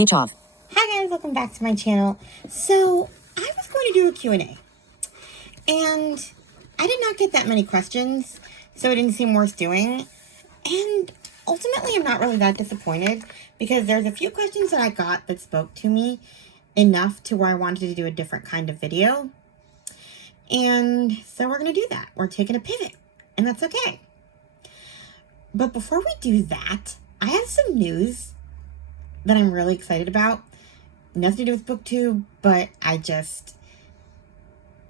Each off. Hi guys, welcome back to my channel. So, I was going to do a Q&A, and I did not get that many questions, so it didn't seem worth doing. And ultimately, I'm not really that disappointed, because there's a few questions that I got that spoke to me enough to where I wanted to do a different kind of video. And so we're going to do that. We're taking a pivot, and that's okay. But before we do that, I have some news that I'm really excited about. Nothing to do with BookTube, but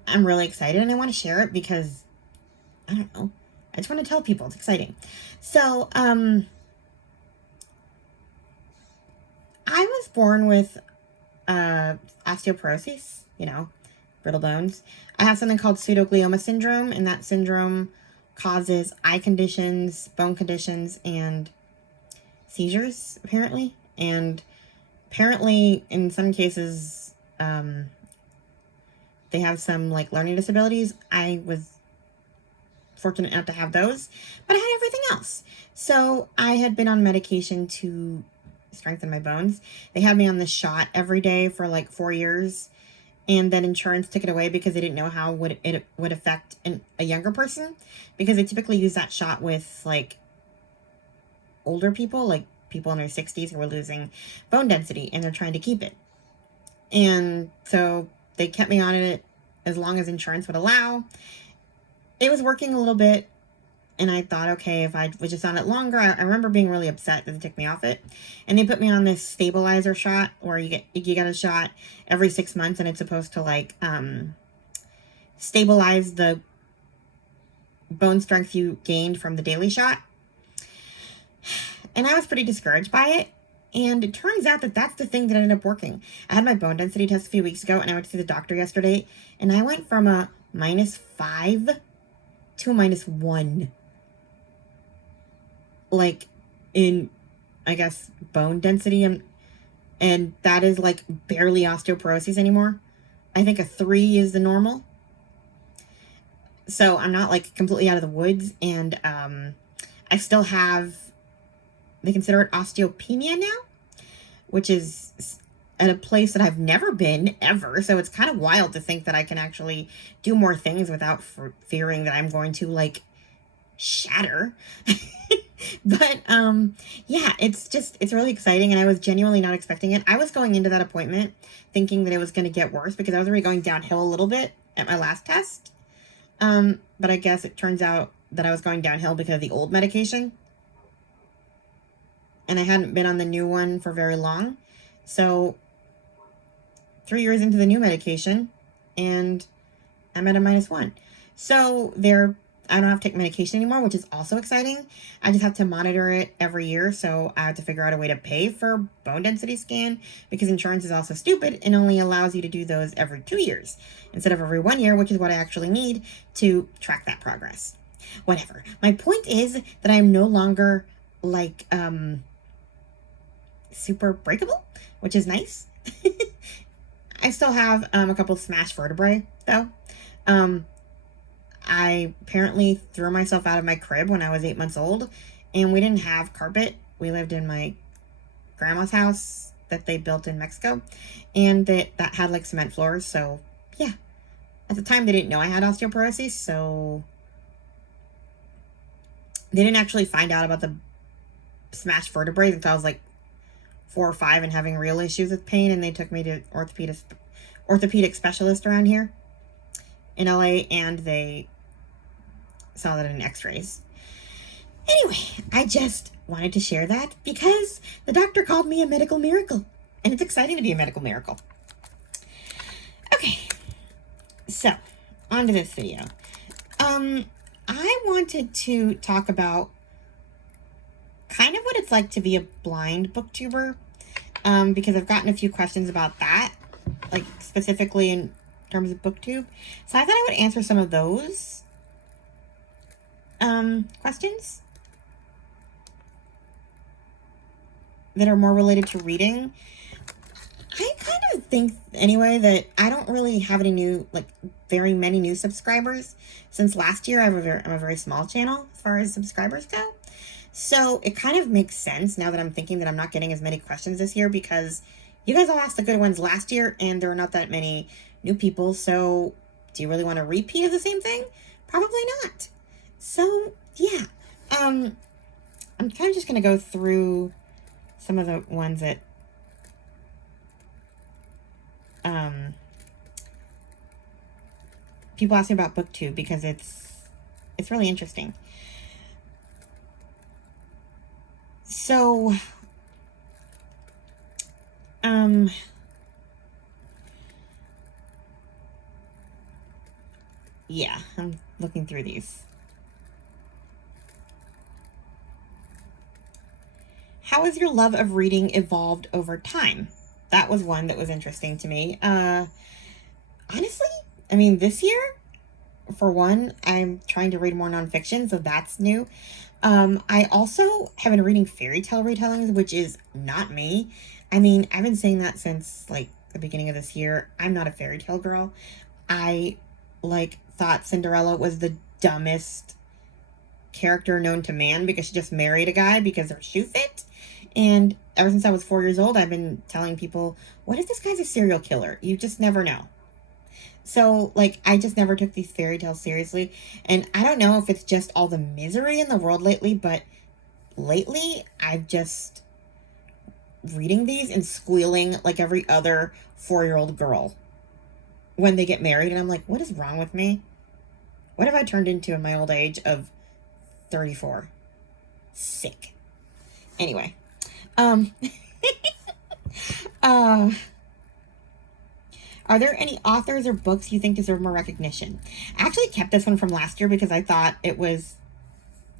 I'm really excited and I want to share it because, I don't know, I just want to tell people it's exciting. So, I was born with osteoporosis, brittle bones. I have something called pseudoglioma syndrome, and that syndrome causes eye conditions, bone conditions, and seizures, apparently. And apparently, in some cases, they have some learning disabilities. I was fortunate enough to have those, but I had everything else. So I had been on medication to strengthen my bones. They had me on this shot every day for 4 years, and then insurance took it away because they didn't know how it would affect a younger person, because they typically use that shot with older people, people in their 60s who were losing bone density, and they're trying to keep it. And so they kept me on it as long as insurance would allow. It was working a little bit, and I thought, okay, if I was just on it longer. I remember being really upset that they took me off it. And they put me on this stabilizer shot where you get a shot every 6 months, and it's supposed to stabilize the bone strength you gained from the daily shot. And I was pretty discouraged by it. And it turns out that that's the thing that ended up working. I had my bone density test a few weeks ago, and I went to see the doctor yesterday, and I went from a -5 to a -1. In, I guess, bone density. And that is barely osteoporosis anymore. I think a 3 is the normal. So I'm not completely out of the woods. And I still have, they consider it osteopenia now, which is at a place that I've never been ever. So it's kind of wild to think that I can actually do more things without fearing that I'm going to shatter. But yeah, it's really exciting, and I was genuinely not expecting it. I was going into that appointment thinking that it was going to get worse because I was already going downhill a little bit at my last test. But I guess it turns out that I was going downhill because of the old medication, and I hadn't been on the new one for very long. So 3 years into the new medication, and I'm at a -1. So I don't have to take medication anymore, which is also exciting. I just have to monitor it every year. So I have to figure out a way to pay for bone density scan, because insurance is also stupid and only allows you to do those every 2 years instead of every 1 year, which is what I actually need to track that progress. Whatever. My point is that I'm no longer super breakable, which is nice. I still have a couple smashed vertebrae though. I apparently threw myself out of my crib when I was 8 months old, and we didn't have carpet. We lived in my grandma's house that they built in Mexico, and that had cement floors. So yeah, at the time they didn't know I had osteoporosis, so they didn't actually find out about the smashed vertebrae until I was 4 or 5 and having real issues with pain, and they took me to orthopedic specialist around here in LA, and they saw that in x-rays. Anyway, I just wanted to share that because the doctor called me a medical miracle, and it's exciting to be a medical miracle. Okay, so on to this video. I wanted to talk about kind of what it's like to be a blind booktuber, because I've gotten a few questions about that, specifically in terms of BookTube. So I thought I would answer some of those questions that are more related to reading. I kind of think anyway that I don't really have any very many new subscribers since last year. I'm a very small channel as far as subscribers go. So it kind of makes sense now that I'm thinking that I'm not getting as many questions this year, because You guys all asked the good ones last year, and there are not that many new people, so do you really want a repeat of the same thing? Probably not. So, yeah. I'm kind of just going to go through some of the ones that people ask me about BookTube, because it's really interesting. So, yeah, I'm looking through these. How has your love of reading evolved over time? That was one that was interesting to me. Honestly, I mean, this year, for one, I'm trying to read more nonfiction, so that's new. I also have been reading fairy tale retellings, which is not me. I mean, I've been saying that since like the beginning of this year. I'm not a fairy tale girl. I thought Cinderella was the dumbest character known to man, because she just married a guy because her shoe fit. And ever since I was 4 years old, I've been telling people, what if this guy's a serial killer? You just never know. So, I just never took these fairy tales seriously. And I don't know if it's just all the misery in the world lately, but lately I've just reading these and squealing like every other 4-year-old girl when they get married. And I'm like, what is wrong with me? What have I turned into in my old age of 34? Sick. Anyway. Are there any authors or books you think deserve more recognition? I actually kept this one from last year because I thought it was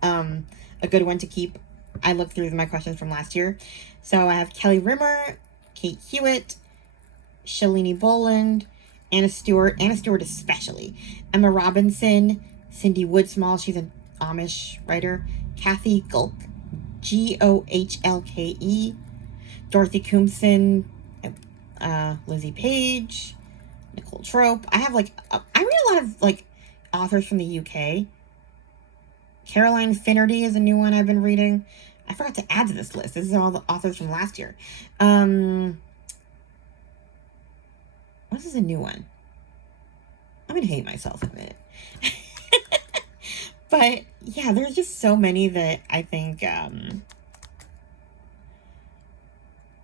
a good one to keep. I looked through my questions from last year. So I have Kelly Rimmer, Kate Hewitt, Shalini Boland, Anna Stewart especially, Emma Robinson, Cindy Woodsmall, she's an Amish writer, Kathy Gulk, Gohlke, Dorothy Coomson, Lizzie Page, Nicole Trope. I have I read a lot of authors from the UK. Caroline Finnerty is a new one I've been reading. I forgot to add to this list. This is all the authors from last year. What is a new one? I'm gonna hate myself in a minute. But yeah, there's just so many that I think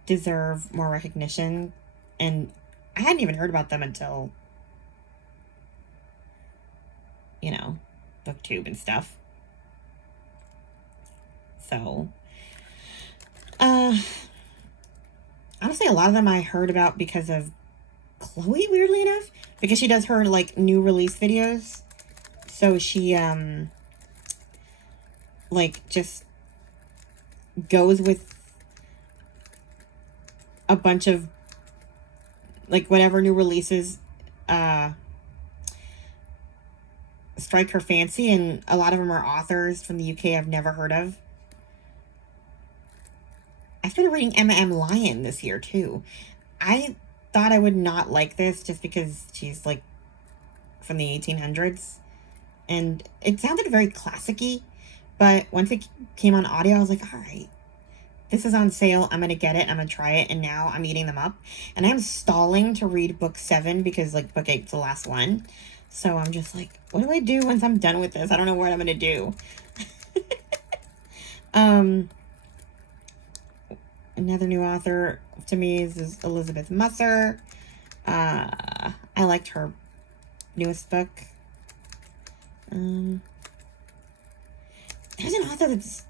deserve more recognition, and I hadn't even heard about them until, BookTube and stuff. So, honestly, a lot of them I heard about because of Chloe, weirdly enough, because she does her new release videos. So she just goes with a bunch of whatever new releases strike her fancy, and a lot of them are authors from the UK I've never heard of. I started reading Emma M. Lyon this year too. I thought I would not like this just because she's from the 1800s, and it sounded very classic-y, but once it came on audio, I was like, all right, this is on sale. I'm going to get it. I'm going to try it. And now I'm eating them up. And I'm stalling to read book 7 because book 8's the last one. So I'm just like, what do I do once I'm done with this? I don't know what I'm going to do. Another new author to me is Elizabeth Musser. I liked her newest book. There's an author that's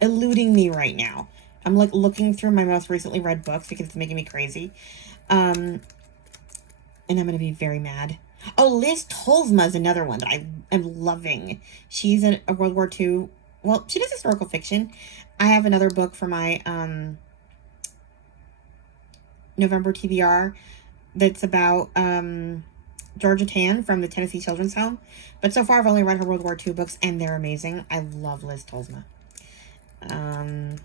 eluding me right now. I'm looking through my most recently read books because it's making me crazy. And I'm going to be very mad. Oh, Liz Tolsma is another one that I am loving. She's a World War II. Well, she does historical fiction. I have another book for my November TBR that's about Georgia Tann from the Tennessee Children's Home. But so far I've only read her World War II books, and they're amazing. I love Liz Tolsma. And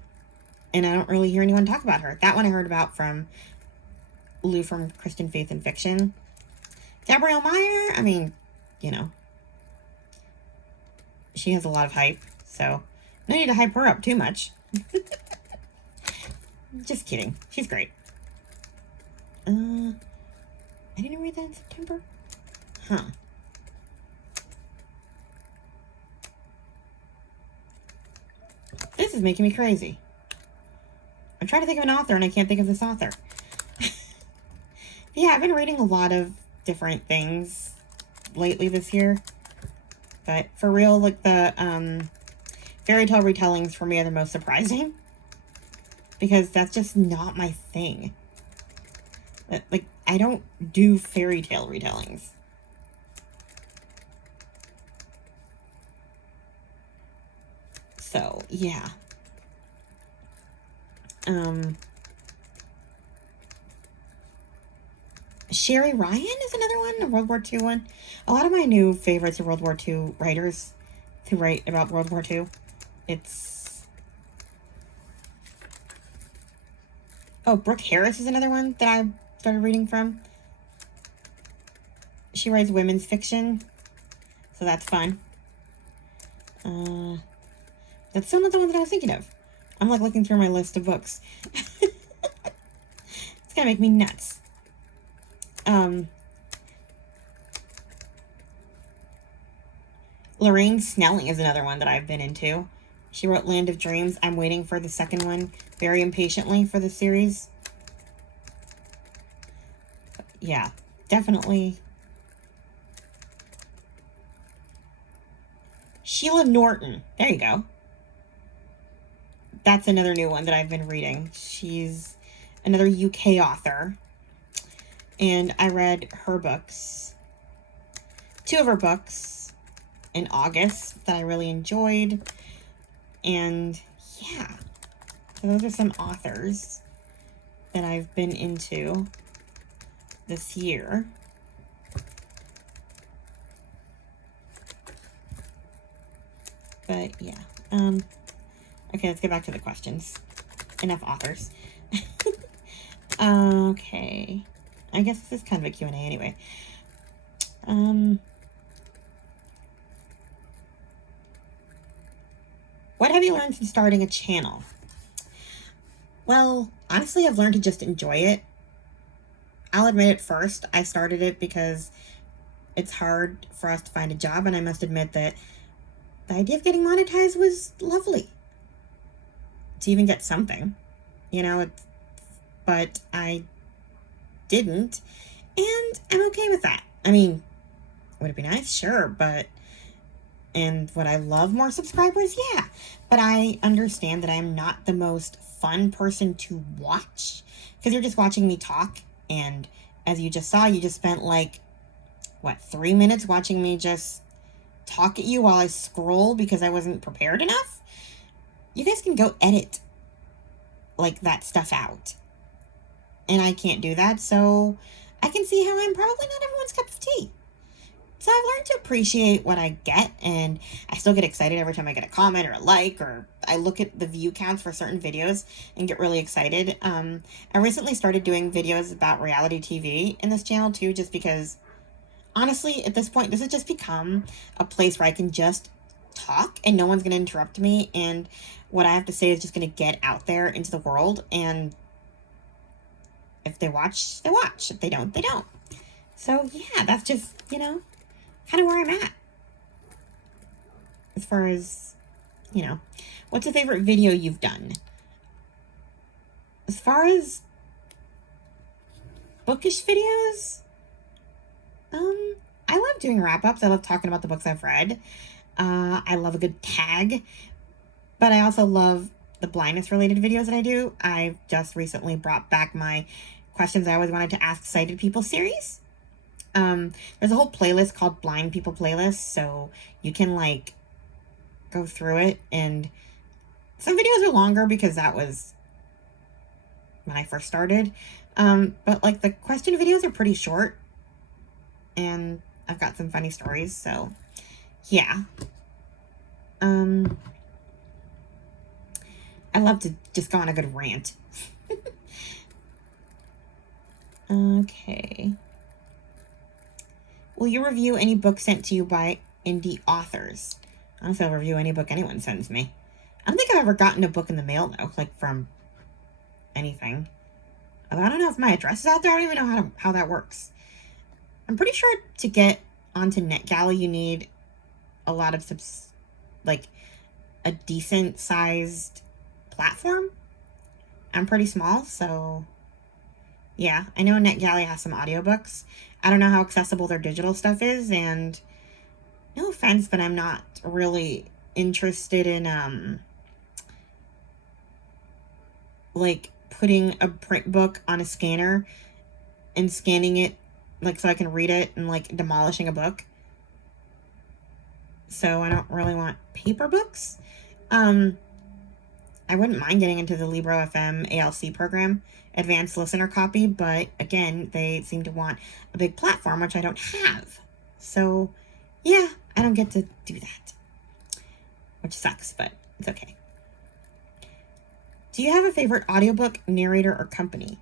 I don't really hear anyone talk about her. That one I heard about from Lou from Christian Faith and Fiction. Gabrielle Meyer, I mean, she has a lot of hype, so no need to hype her up too much. Just kidding. She's great. I didn't read that in September? Huh. This is making me crazy. I'm trying to think of an author and I can't think of this author. Yeah, I've been reading a lot of different things lately this year. But for real, like the fairy tale retellings for me are the most surprising. Because that's just not my thing. Like, I don't do fairy tale retellings. So, yeah. Sherry Ryan is another one, a World War II one. A lot of my new favorites are World War II writers who write about World War II. Oh, Brooke Harris is another one that I started reading from. She writes women's fiction, so that's fun. That's still not the one that I was thinking of. I'm like looking through my list of books. It's gonna make me nuts. Lorraine Snelling is another one that I've been into. She wrote Land of Dreams. I'm waiting for the second one very impatiently for the series. Yeah, definitely. Sheila Norton. There you go. That's another new one that I've been reading. She's another UK author. And I read her books. 2 of her books in August that I really enjoyed. And yeah, so those are some authors that I've been into this year. But yeah, okay, let's get back to the questions. Enough authors. Okay, I guess this is kind of a Q&A anyway. What have you learned from starting a channel? Well, honestly, I've learned to just enjoy it. I'll admit it first. I started it because it's hard for us to find a job, and I must admit that the idea of getting monetized was lovely. To even get something, you know, but I didn't, and I'm okay with that. I mean, would it be nice? Sure, and would I love more subscribers? Yeah, but I understand that I am not the most fun person to watch, because you're just watching me talk, and as you just saw, you just spent like, what, 3 minutes watching me just talk at you while I scroll because I wasn't prepared enough? You guys can go edit like that stuff out. And I can't do that, so I can see how I'm probably not everyone's cup of tea. So I've learned to appreciate what I get, and I still get excited every time I get a comment or a like, or I look at the view counts for certain videos and get really excited. I recently started doing videos about reality TV in this channel too, just because, honestly, at this point, this has just become a place where I can just talk and no one's going to interrupt me, and what I have to say is just going to get out there into the world, and if they watch, they watch. If they don't, they don't. So yeah, that's just, you know, kind of where I'm at. As far as, you know, what's a favorite video you've done? As far as bookish videos, I love doing wrap-ups. I love talking about the books I've read. I love a good tag, but I also love the blindness related videos that I do. I've just recently brought back my questions I always wanted to ask sighted people series. There's a whole playlist called Blind People Playlist, so you can like go through it, and some videos are longer because that was when I first started. But like the question videos are pretty short, and I've got some funny stories, so yeah. I love to just go on a good rant. Okay. Will you review any book sent to you by indie authors? Honestly, I'll review any book anyone sends me. I don't think I've ever gotten a book in the mail, though, like from anything. I don't know if my address is out there. I don't even know how that works. I'm pretty sure to get onto NetGalley, you need a lot of like a decent sized platform. I'm pretty small, so yeah. I know NetGalley has some audiobooks. I don't know how accessible their digital stuff is, and no offense, but I'm not really interested in like putting a print book on a scanner and scanning it like so I can read it and like demolishing a book. So I don't really want paper books. I wouldn't mind getting into the Libro FM ALC program, Advanced Listener Copy, but again, they seem to want a big platform, which I don't have. So yeah, I don't get to do that, which sucks, but it's okay. Do you have a favorite audiobook, narrator, or company?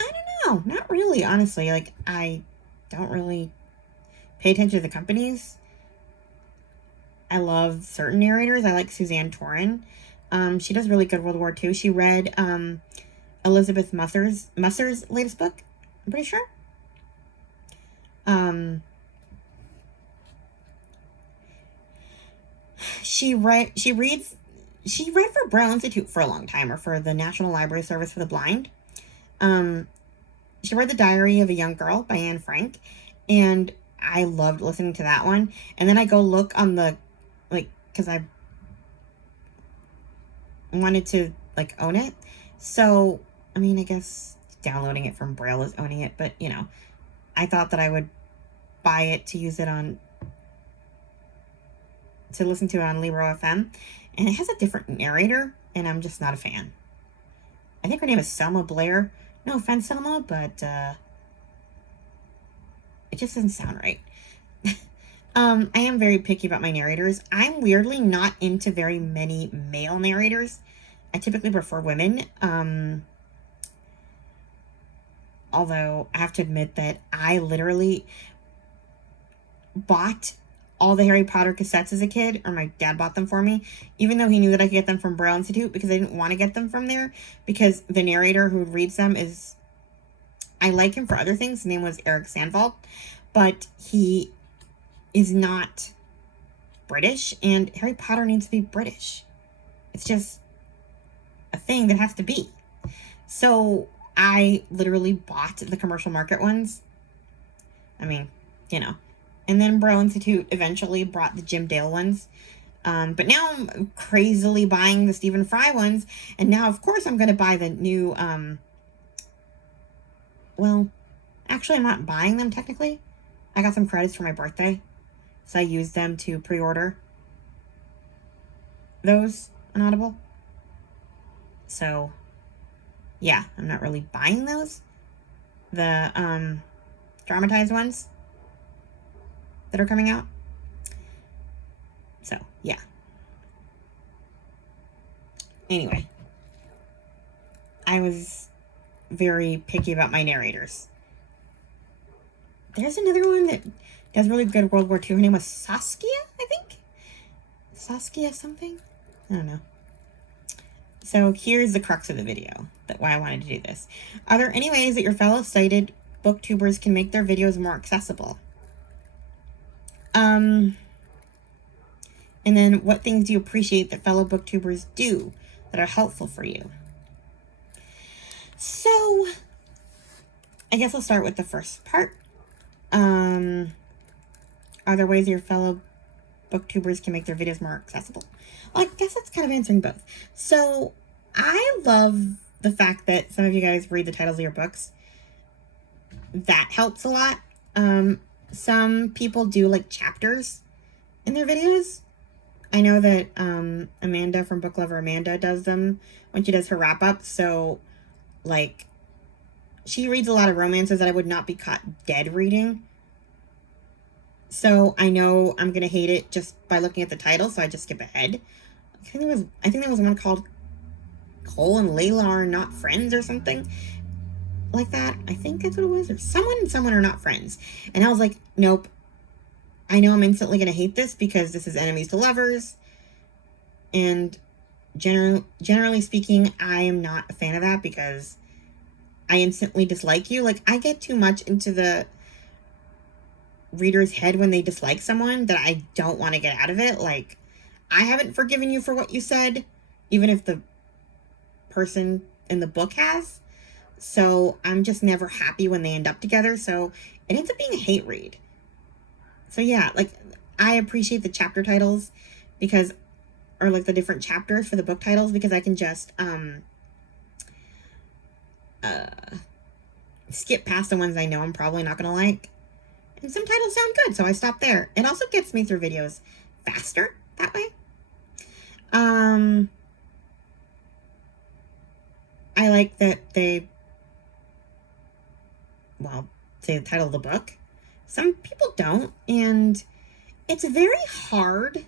I don't know. Not really, honestly. Like, I don't really pay attention to the companies. I love certain narrators. I like Suzanne Torin. She does really good World War II. She read Elizabeth Musser's latest book, I'm pretty sure. She read for Braille Institute for a long time, or for the National Library Service for the Blind. She read The Diary of a Young Girl by Anne Frank, and I loved listening to that one. And then I go look on the, like, because I wanted to, like, own it. So, I mean, I guess downloading it from Braille is owning it, but, you know, I thought that I would buy it to use it on, to listen to it on Libro FM. And it has a different narrator, and I'm just not a fan. I think her name is Selma Blair. No offense, Selma, but it just doesn't sound right. I am very picky about my narrators. I'm weirdly not into very many male narrators. I typically prefer women. Although I have to admit that I literally bought all the Harry Potter cassettes as a kid, or my dad bought them for me, even though he knew that I could get them from Braille Institute, because I didn't want to get them from there, because the narrator who reads them is, I like him for other things. His name was Eric Sandvold, but he is not British, and Harry Potter needs to be British. It's just a thing that has to be. So I literally bought the commercial market ones. I mean, you know. And then Braille Institute eventually brought the Jim Dale ones. But now I'm crazily buying the Stephen Fry ones. And now, of course, I'm going to buy the new... well, actually, I'm not buying them, technically. I got some credits for my birthday. So I used them to pre-order those on Audible. So, yeah, I'm not really buying those. The dramatized ones that are coming out. So, yeah. Anyway, I was very picky about my narrators. There's another one that does really good World War II. Her name was Saskia, I think? Saskia something? I don't know. So here's the crux of the video, that why I wanted to do this. Are there any ways that your fellow sighted booktubers can make their videos more accessible? And then what things do you appreciate that fellow booktubers do that are helpful for you? So, I guess I'll start with the first part. Are there ways your fellow booktubers can make their videos more accessible? Well, I guess that's kind of answering both. So, I love the fact that some of you guys read the titles of your books. That helps a lot. Some people do like chapters in their videos. I know that Amanda from Book Lover Amanda does them when she does her wrap up. So, like, she reads a lot of romances that I would not be caught dead reading. So I know I'm gonna hate it just by looking at the title, so I just skip ahead. I think there was one called Cole and Layla Are Not Friends or something like that. I think that's what it was. Or someone and someone are not friends. And I was like, nope. I know I'm instantly gonna hate this because this is enemies to lovers. And generally speaking, I am not a fan of that because I instantly dislike you. Like, I get too much into the reader's head when they dislike someone that I don't want to get out of it. Like, I haven't forgiven you for what you said, even if the person in the book has. So I'm just never happy when they end up together. So it ends up being a hate read. So yeah, like, I appreciate the chapter titles because, or like the different chapters for the book titles, because I can just skip past the ones I know I'm probably not going to like. And some titles sound good, so I stop there. It also gets me through videos faster that way. I like that they, well, say the title of the book. Some people don't, and it's very hard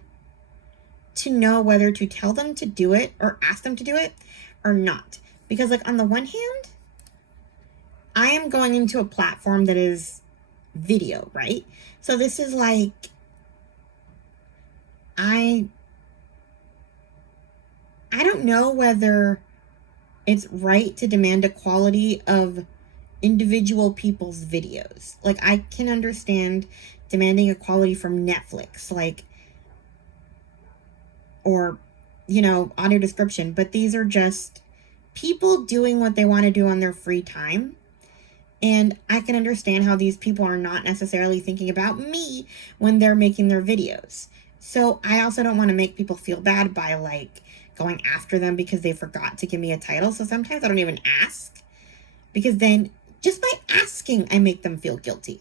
to know whether to tell them to do it or ask them to do it or not. Because, like, on the one hand, I am going into a platform that is video, right? So this is like, I don't know whether it's right to demand equality of individual people's videos. Like, I can understand demanding equality from Netflix, like, or, you know, audio description, but these are just people doing what they want to do on their free time. And I can understand how these people are not necessarily thinking about me when they're making their videos. So I also don't want to make people feel bad by, like, going after them because they forgot to give me a title. So sometimes I don't even ask, because then just by asking, I make them feel guilty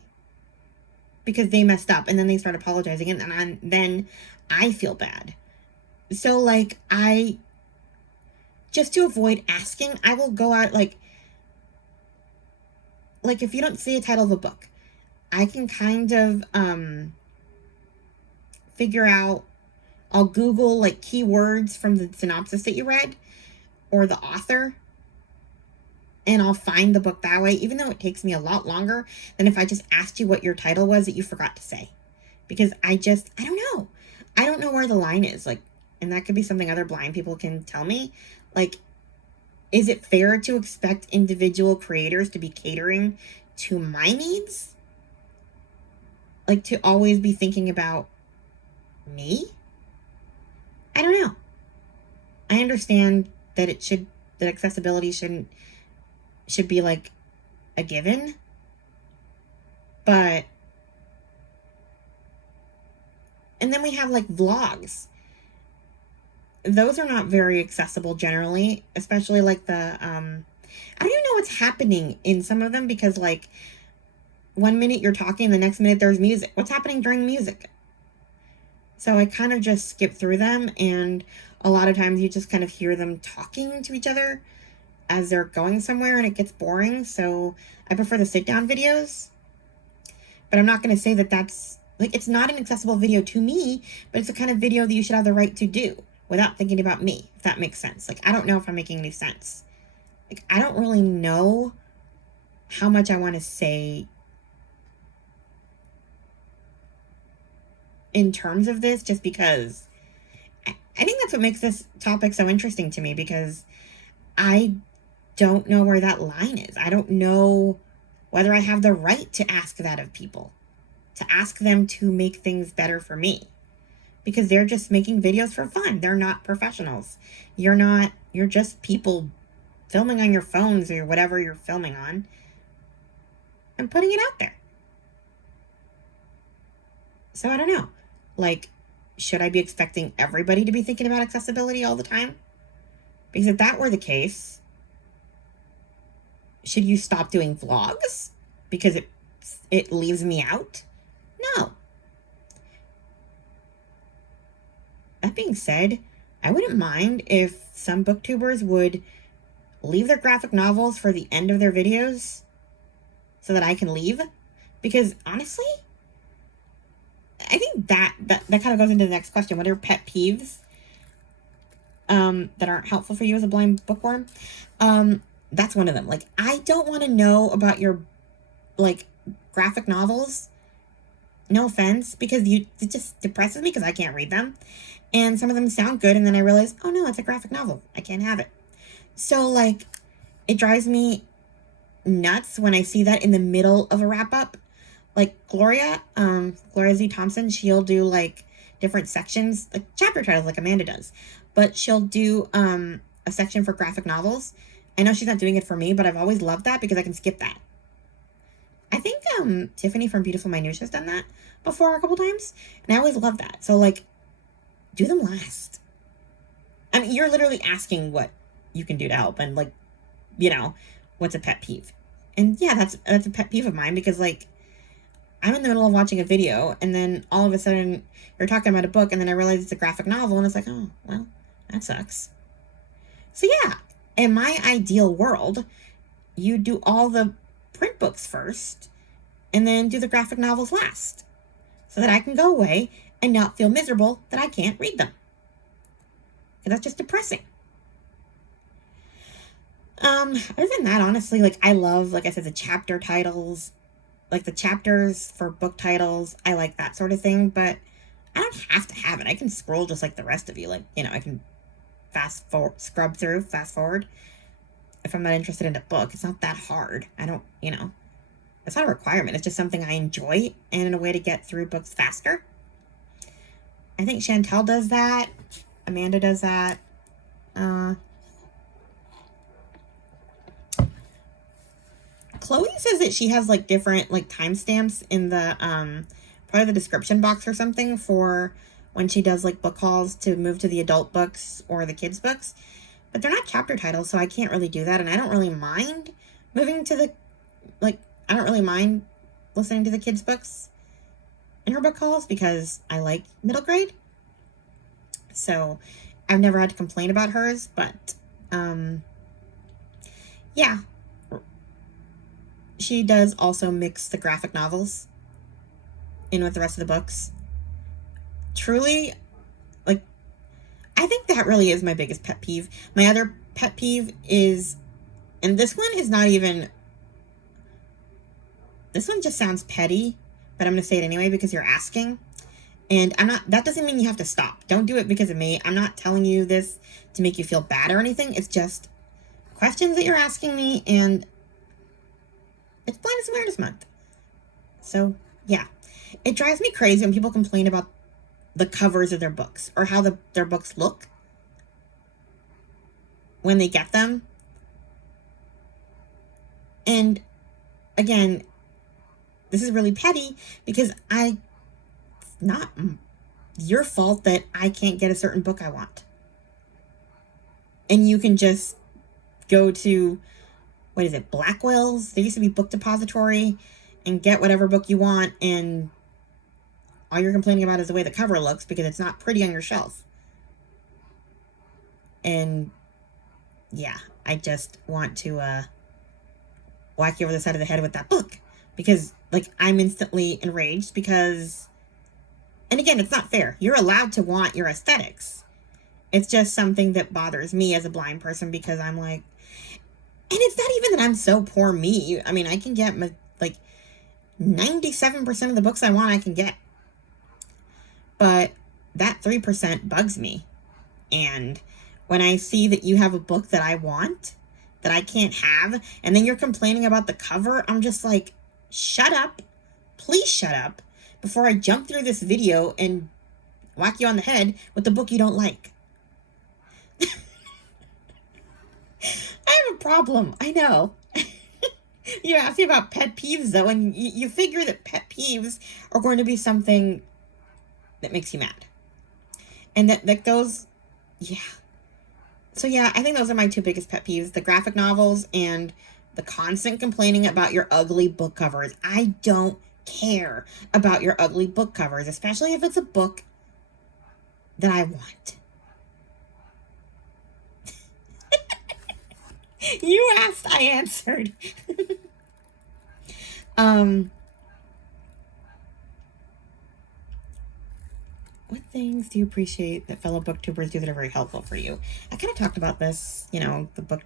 because they messed up, and then they start apologizing, and then I feel bad. So, like, just to avoid asking, I will go out, like if you don't see a title of a book, I can kind of figure out, I'll Google, like, keywords from the synopsis that you read or the author, and I'll find the book that way, even though it takes me a lot longer than if I just asked you what your title was that you forgot to say. Because I don't know. I don't know where the line is. Like, and that could be something other blind people can tell me. Like, is it fair to expect individual creators to be catering to my needs? Like, to always be thinking about me? I don't know. I understand that that accessibility should be, like, a given. But, and then we have, like, vlogs. Those are not very accessible generally, especially, like, the, I don't even know what's happening in some of them, because, like, 1 minute you're talking, the next minute there's music. What's happening during the music? So I kind of just skip through them, and a lot of times you just kind of hear them talking to each other as they're going somewhere, and it gets boring. So I prefer the sit-down videos. But I'm not going to say that that's, like, it's not an accessible video to me, but it's the kind of video that you should have the right to do without thinking about me, if that makes sense. Like, I don't know if I'm making any sense. Like, I don't really know how much I want to say in terms of this, just because I think that's what makes this topic so interesting to me, because I don't know where that line is. I don't know whether I have the right to ask that of people, to ask them to make things better for me, because they're just making videos for fun. They're not professionals. You're just people filming on your phones or whatever you're filming on and putting it out there. So I don't know. Like, should I be expecting everybody to be thinking about accessibility all the time? Because if that were the case, should you stop doing vlogs because it leaves me out? No. That being said, I wouldn't mind if some booktubers would leave their graphic novels for the end of their videos so that I can leave. Because honestly, I think that kind of goes into the next question. What are pet peeves that aren't helpful for you as a blind bookworm? That's one of them. Like, I don't want to know about your, like, graphic novels. No offense, because it just depresses me because I can't read them. And some of them sound good, and then I realize, oh no, it's a graphic novel. I can't have it. So, like, it drives me nuts when I see that in the middle of a wrap-up. Like Gloria Z. Thompson, she'll do like different sections, like chapter titles like Amanda does. But she'll do a section for graphic novels. I know she's not doing it for me, but I've always loved that because I can skip that. I think Tiffany from Beautiful Minutiae has done that before a couple times, and I always love that. So, like, do them last. I mean, you're literally asking what you can do to help, and, like, you know, what's a pet peeve. And, yeah, that's a pet peeve of mine, because, like, I'm in the middle of watching a video, and then all of a sudden you're talking about a book, and then I realize it's a graphic novel, and it's like, oh, well, that sucks. So, yeah, in my ideal world, you do all the print books first, and then do the graphic novels last, so that I can go away and not feel miserable that I can't read them. Because that's just depressing. Other than that, honestly, like, I love, like I said, the chapter titles, like the chapters for book titles. I like that sort of thing, but I don't have to have it. I can scroll just like the rest of you. Like, you know, I can fast forward. If I'm not interested in a book, it's not that hard. I don't, you know, it's not a requirement. It's just something I enjoy and a way to get through books faster. I think Chantel does that. Amanda does that. Chloe says that she has like different like timestamps in the part of the description box or something for when she does like book hauls to move to the adult books or the kids books. But they're not chapter titles, so I can't really do that. And I don't really mind moving to the, like, I don't really mind listening to the kids' books in her book hauls because I like middle grade. So I've never had to complain about hers, but, yeah. She does also mix the graphic novels in with the rest of the books. Truly, like, I think that really is my biggest pet peeve. My other pet peeve is, and this one is not even, this one just sounds petty, but I'm going to say it anyway because you're asking. And that doesn't mean you have to stop. Don't do it because of me. I'm not telling you this to make you feel bad or anything. It's just questions that you're asking me, and it's Blindness Awareness Month. So, yeah. It drives me crazy when people complain about the covers of their books or how their books look when they get them. And again, this is really petty because it's not your fault that I can't get a certain book I want. And you can just go to, what is it, Blackwell's? There used to be Book Depository, and get whatever book you want, and all you're complaining about is the way the cover looks because it's not pretty on your shelf. And yeah, I just want to whack you over the side of the head with that book because, like, I'm instantly enraged because, and again, it's not fair. You're allowed to want your aesthetics. It's just something that bothers me as a blind person because I'm like, and it's not even that I'm so poor me. I mean, I can get like 97% of the books I want, I can get. But that 3% bugs me. And when I see that you have a book that I want, that I can't have, and then you're complaining about the cover, I'm just like, shut up. Please shut up before I jump through this video and whack you on the head with the book you don't like. I have a problem. I know. You asked me about pet peeves, though, and you figure that pet peeves are going to be something that makes you mad. And that goes, yeah. So, yeah, I think those are my two biggest pet peeves, the graphic novels and the constant complaining about your ugly book covers. I don't care about your ugly book covers, especially if it's a book that I want. You asked, I answered. What things do you appreciate that fellow booktubers do that are very helpful for you? I kind of talked about this, you know, the book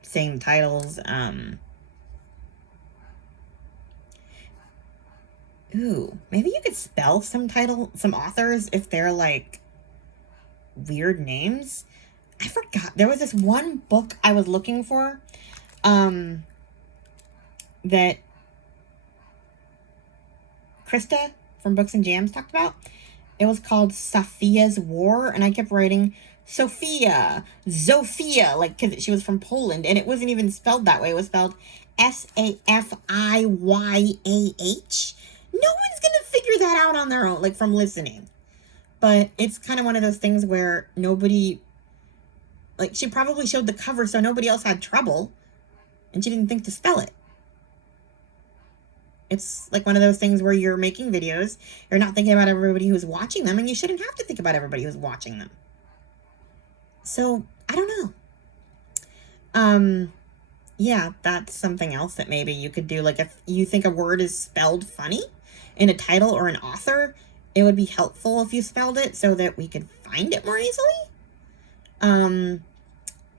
saying titles. Ooh, maybe you could spell some authors if they're like weird names. I forgot. There was this one book I was looking for. that Krista from Books and Jams talked about. It was called Sophia's War, and I kept writing Sophia, Zofia, like, because she was from Poland, and it wasn't even spelled that way. It was spelled Safiyyah. No one's gonna figure that out on their own, like, from listening. But it's kind of one of those things where nobody, like, she probably showed the cover so nobody else had trouble, and she didn't think to spell it. It's like one of those things where you're making videos, you're not thinking about everybody who's watching them, and you shouldn't have to think about everybody who's watching them. So, I don't know. Yeah, that's something else that maybe you could do. Like, if you think a word is spelled funny in a title or an author, it would be helpful if you spelled it so that we could find it more easily.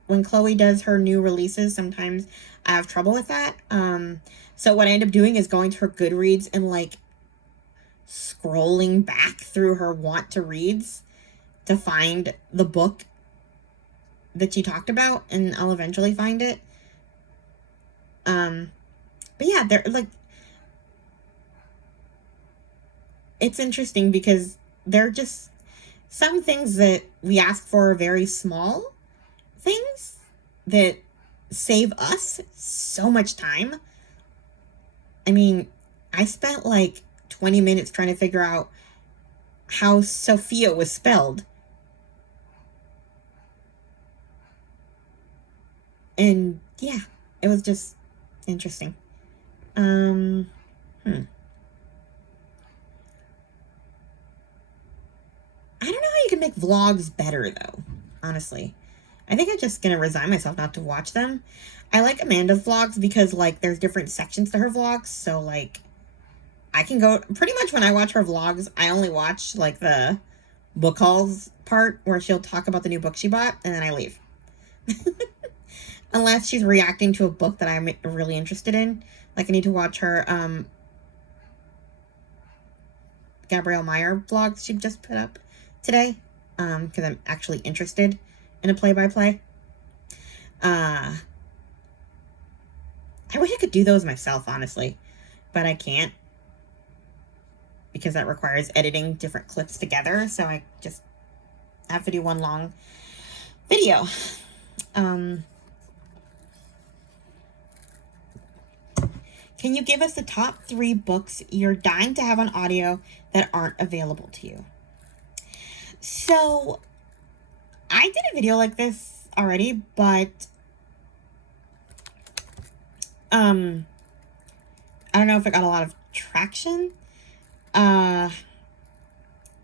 When Chloe does her new releases, sometimes I have trouble with that. So what I end up doing is going to her Goodreads and, like, scrolling back through her want to reads to find the book that she talked about, and I'll eventually find it. But yeah, they're like, it's interesting because they're just some things that we ask for are very small things that save us so much time. I mean, I spent like 20 minutes trying to figure out how Sophia was spelled. And yeah, it was just interesting. I don't know how you can make vlogs better, though, honestly. I think I'm just going to resign myself not to watch them. I like Amanda's vlogs because, like, there's different sections to her vlogs. So, like, I can go... Pretty much when I watch her vlogs, I only watch, like, the book hauls part where she'll talk about the new book she bought, and then I leave. Unless she's reacting to a book that I'm really interested in. Like, I need to watch her Gabrielle Meyer vlog she just put up today. Because I'm actually interested in a play-by-play. I wish I could do those myself, honestly. But I can't. Because that requires editing different clips together. So I just have to do one long video. Can you give us the top 3 books you're dying to have on audio that aren't available to you? So, I did a video like this already, but I don't know if it got a lot of traction. I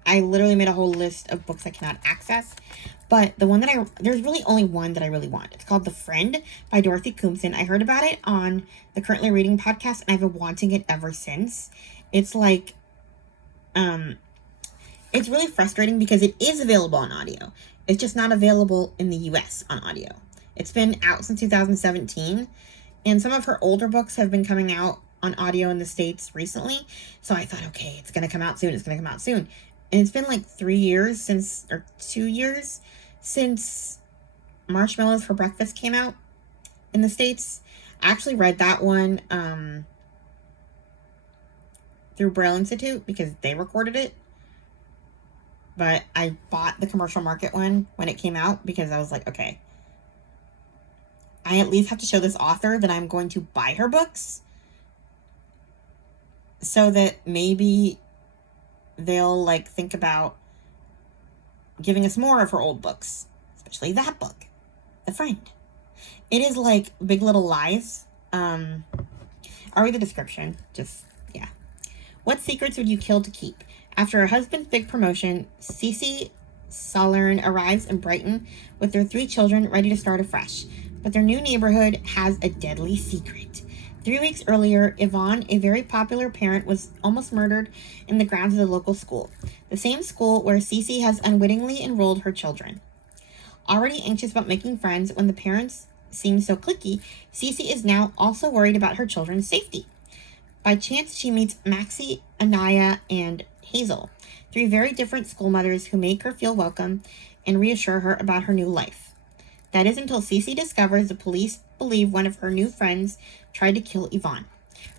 literally made a whole list of books I cannot access. But the one that there's really only one that I really want. It's called The Friend by Dorothy Koomson. I heard about it on the Currently Reading podcast, and I've been wanting it ever since. It's like, it's really frustrating because it is available on audio. It's just not available in the US on audio. It's been out since 2017, and some of her older books have been coming out on audio in the States recently. So I thought, okay, it's going to come out soon. It's going to come out soon. And it's been like 3 years or 2 years since Marshmallows for Breakfast came out in the States. I actually read that one through Braille Institute because they recorded it. But I bought the commercial market one when it came out because I was like, okay, I at least have to show this author that I'm going to buy her books so that maybe they'll, like, think about giving us more of her old books, especially that book, The Friend. It is like Big Little Lies. I'll read the description. Just, yeah. What secrets would you kill to keep? After her husband's big promotion, Cece Solern arrives in Brighton with their 3 children ready to start afresh. But their new neighborhood has a deadly secret. 3 weeks earlier, Yvonne, a very popular parent, was almost murdered in the grounds of the local school, the same school where Cece has unwittingly enrolled her children. Already anxious about making friends when the parents seem so cliquey, Cece is now also worried about her children's safety. By chance, she meets Maxie, Anaya, and Hazel, 3 very different school mothers who make her feel welcome and reassure her about her new life. That is until Cece discovers the police believe one of her new friends tried to kill Yvonne.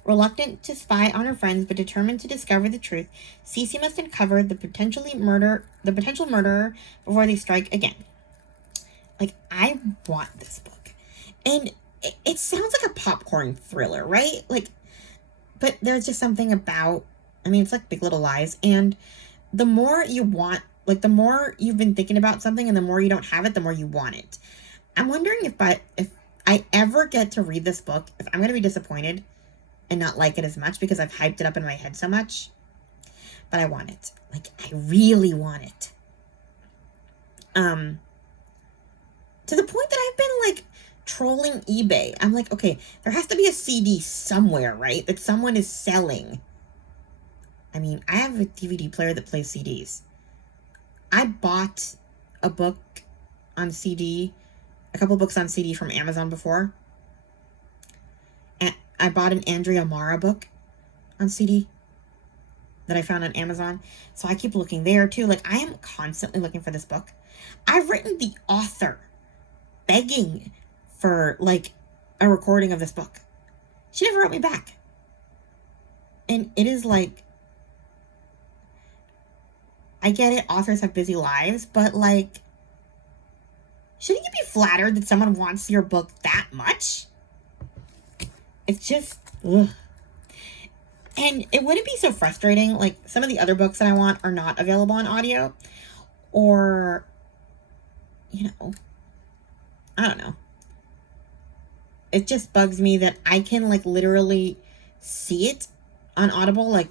Reluctant to spy on her friends, but determined to discover the truth, Cece must uncover the potential murderer before they strike again. Like, I want this book. And it sounds like a popcorn thriller, right? Like, but there's just something about, I mean, it's like Big Little Lies. And the more you want, like, the more you've been thinking about something and the more you don't have it, the more you want it. I'm wondering if I ever get to read this book, if I'm going to be disappointed and not like it as much because I've hyped it up in my head so much. But I want it. Like, I really want it. To the point that I've been, like, trolling eBay. I'm like, okay, there has to be a CD somewhere, right? That someone is selling. I mean, I have a DVD player that plays CDs. I bought a book on CD, a couple books on CD from Amazon before. And I bought an Andrea Mara book on CD that I found on Amazon. So I keep looking there too. Like, I am constantly looking for this book. I've written the author begging for, like, a recording of this book. She never wrote me back. And it is like, I get it, authors have busy lives, but, like, shouldn't you be flattered that someone wants your book that much? It's just, ugh. And it wouldn't be so frustrating. Like, some of the other books that I want are not available on audio. Or, you know, I don't know. It just bugs me that I can, like, literally see it on Audible. Like,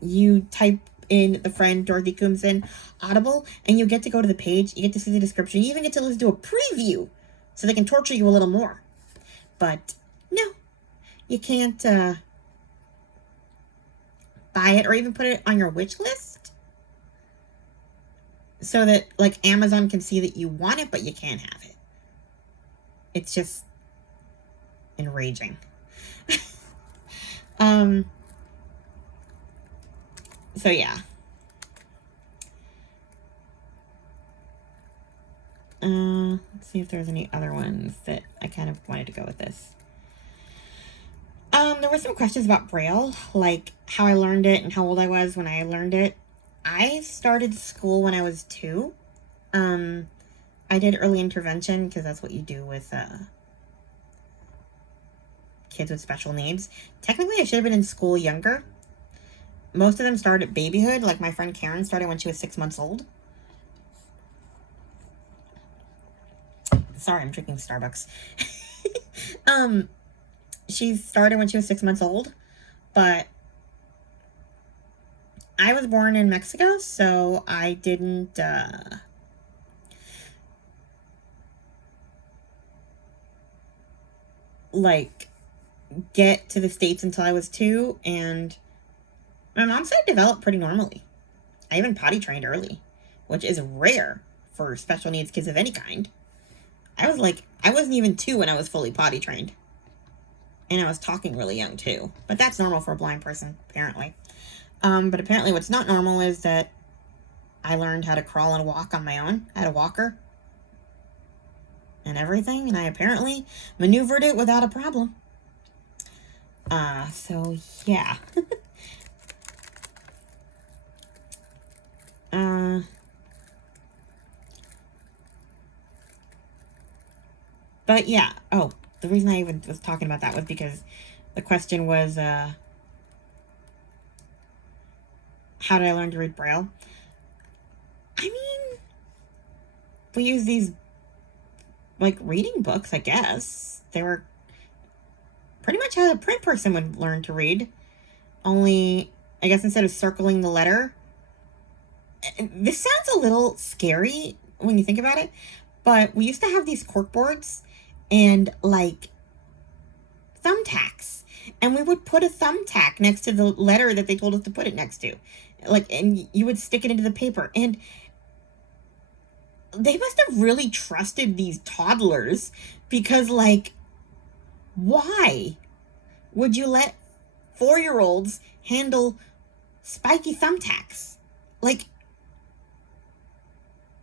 you type in the friend Dorothy Coomson Audible, and you get to go to the page. You get to see the description. You even get to listen to a preview so they can torture you a little more. But, no. You can't buy it or even put it on your wish list so that, like, Amazon can see that you want it, but you can't have it. It's just enraging. So yeah. Let's see if there's any other ones that I kind of wanted to go with this. There were some questions about Braille, like how I learned it and how old I was when I learned it. I started school when I was 2. I did early intervention because that's what you do with kids with special needs. Technically, I should have been in school younger. Most of them started at babyhood. Like, my friend Karen started when she was 6 months old. Sorry, I'm drinking Starbucks. She started when she was 6 months old. But I was born in Mexico, so I didn't like, get to the States until I was 2, and my mom said it developed pretty normally. I even potty trained early, which is rare for special needs kids of any kind. I wasn't even 2 when I was fully potty trained. And I was talking really young too. But that's normal for a blind person, apparently. But apparently what's not normal is that I learned how to crawl and walk on my own. I had a walker and everything, and I apparently maneuvered it without a problem. So yeah. But yeah, oh, the reason I even was talking about that was because the question was, how did I learn to read Braille? I mean, we use these, like, reading books, I guess. They were pretty much how a print person would learn to read. Only, I guess instead of circling the letter, this sounds a little scary when you think about it, but we used to have these cork boards and, like, thumbtacks. And we would put a thumbtack next to the letter that they told us to put it next to. Like, and you would stick it into the paper. And they must have really trusted these toddlers because, like, why would you let 4-year-olds handle spiky thumbtacks? Like,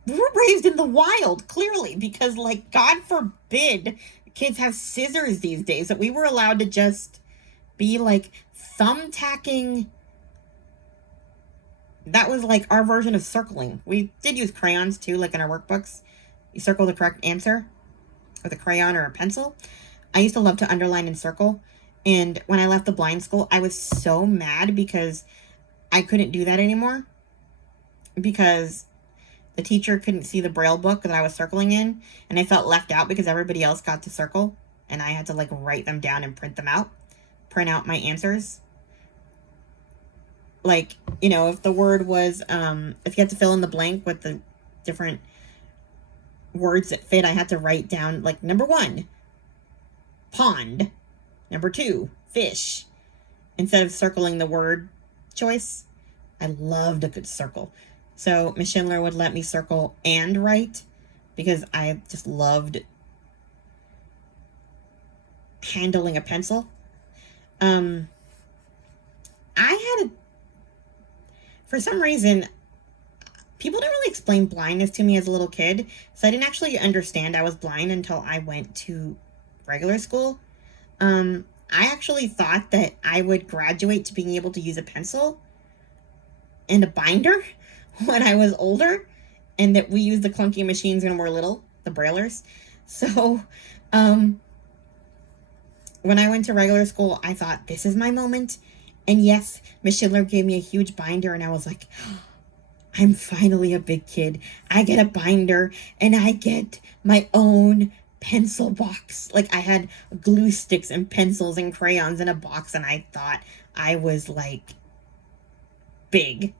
we were raised in the wild, clearly, because, like, God forbid kids have scissors these days, that we were allowed to just be like thumbtacking. That was like our version of circling. We did use crayons too, like in our workbooks. You circle the correct answer with a crayon or a pencil. I used to love to underline and circle. And when I left the blind school, I was so mad because I couldn't do that anymore. Because the teacher couldn't see the Braille book that I was circling in. And I felt left out because everybody else got to circle. And I had to like write them down and print them out. Print out my answers. Like, you know, if the word was, if you had to fill in the blank with the different words that fit, I had to write down, like, number 1, pond. Number 2, fish. Instead of circling the word choice. I loved a good circle. So Miss Schindler would let me circle and write because I just loved handling a pencil. I had for some reason, people didn't really explain blindness to me as a little kid, so I didn't actually understand I was blind until I went to regular school. I actually thought that I would graduate to being able to use a pencil and a binder when I was older, and that we used the clunky machines when we were little, the Braillers. So, when I went to regular school, I thought, this is my moment. And yes, Miss Schindler gave me a huge binder, and I was like, I'm finally a big kid. I get a binder, and I get my own pencil box. Like, I had glue sticks and pencils and crayons in a box, and I thought I was, like, big.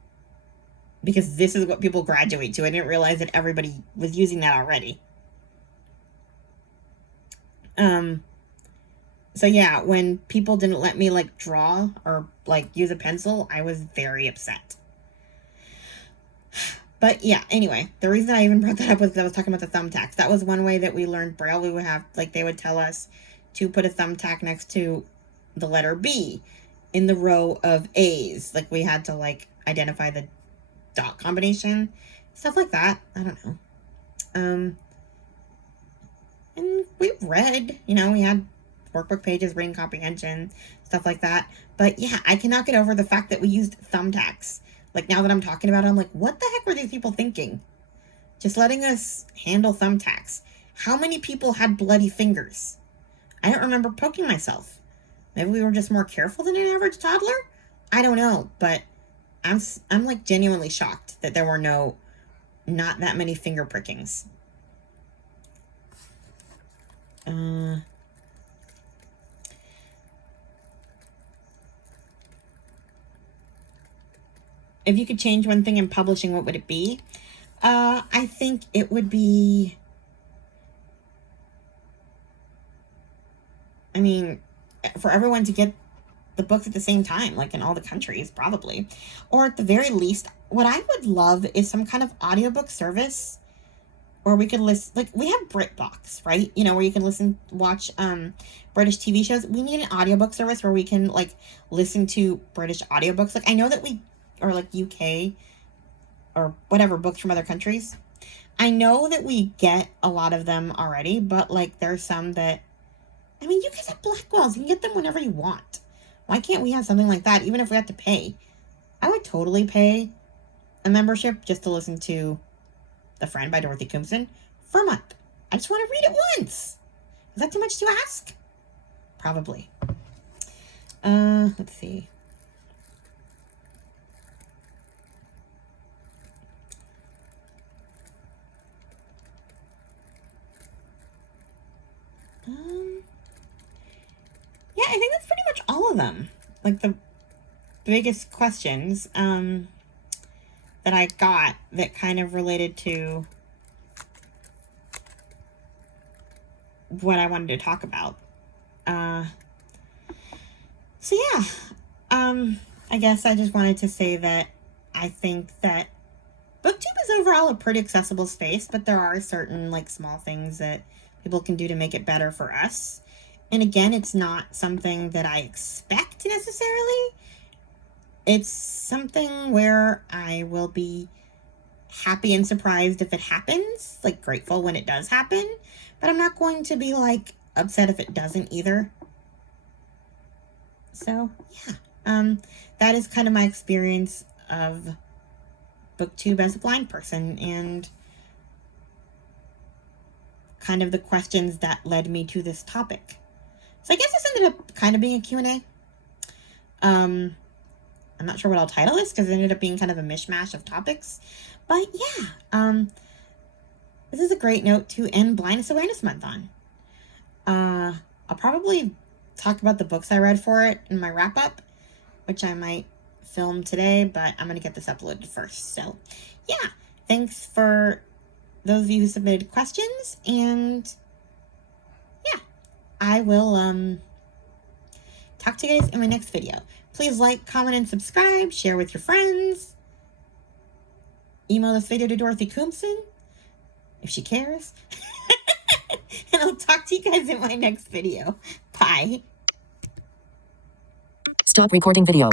Because this is what people graduate to. I didn't realize that everybody was using that already. So yeah, when people didn't let me like draw or like use a pencil, I was very upset. But yeah, anyway, the reason I even brought that up was I was talking about the thumbtacks. That was one way that we learned Braille. We would have, like, they would tell us to put a thumbtack next to the letter B in the row of A's. Like, we had to like identify the dot combination, stuff like that. I don't know. And we read, you know, we had workbook pages, reading comprehension, stuff like that. But yeah, I cannot get over the fact that we used thumbtacks. Like, now that I'm talking about it, I'm like, what the heck were these people thinking? Just letting us handle thumbtacks. How many people had bloody fingers? I don't remember poking myself. Maybe we were just more careful than an average toddler? I don't know, but I'm like genuinely shocked that there were not that many finger prickings. If you could change one thing in publishing, what would it be? I think it would be, I mean, for everyone to get the books at the same time, like in all the countries, probably. Or at the very least, what I would love is some kind of audiobook service where we could listen, like, we have BritBox, right? You know, where you can watch British TV shows. We need an audiobook service where we can, like, listen to British audiobooks. Like, I know that or like UK or whatever, books from other countries. I know that we get a lot of them already, but like there's some that, I mean, you guys have Blackwells. You can get them whenever you want. Why can't we have something like that, even if we have to pay? I would totally pay a membership just to listen to The Friend by Dorothy Comson for a month. I just want to read it once. Is that too much to ask? Probably. Let's see. Yeah, I think that's pretty much all of them. Like the biggest questions that I got that kind of related to what I wanted to talk about. So yeah, I guess I just wanted to say that I think that BookTube is overall a pretty accessible space, but there are certain like small things that people can do to make it better for us. And again, it's not something that I expect necessarily. It's something where I will be happy and surprised if it happens, like grateful when it does happen, but I'm not going to be like upset if it doesn't either. So, yeah. That is kind of my experience of BookTube as a blind person, and kind of the questions that led me to this topic. So I guess this ended up kind of being a Q&A. I'm not sure what I'll title this because it ended up being kind of a mishmash of topics. But yeah, this is a great note to end Blindness Awareness Month on. I'll probably talk about the books I read for it in my wrap-up, which I might film today, but I'm going to get this uploaded first. So yeah, thanks for those of you who submitted questions, and yeah, I will talk to you guys in my next video. Please like, comment, and subscribe, share with your friends, email this video to Dorothy Coomson, if she cares, and I'll talk to you guys in my next video. Bye. Stop recording video.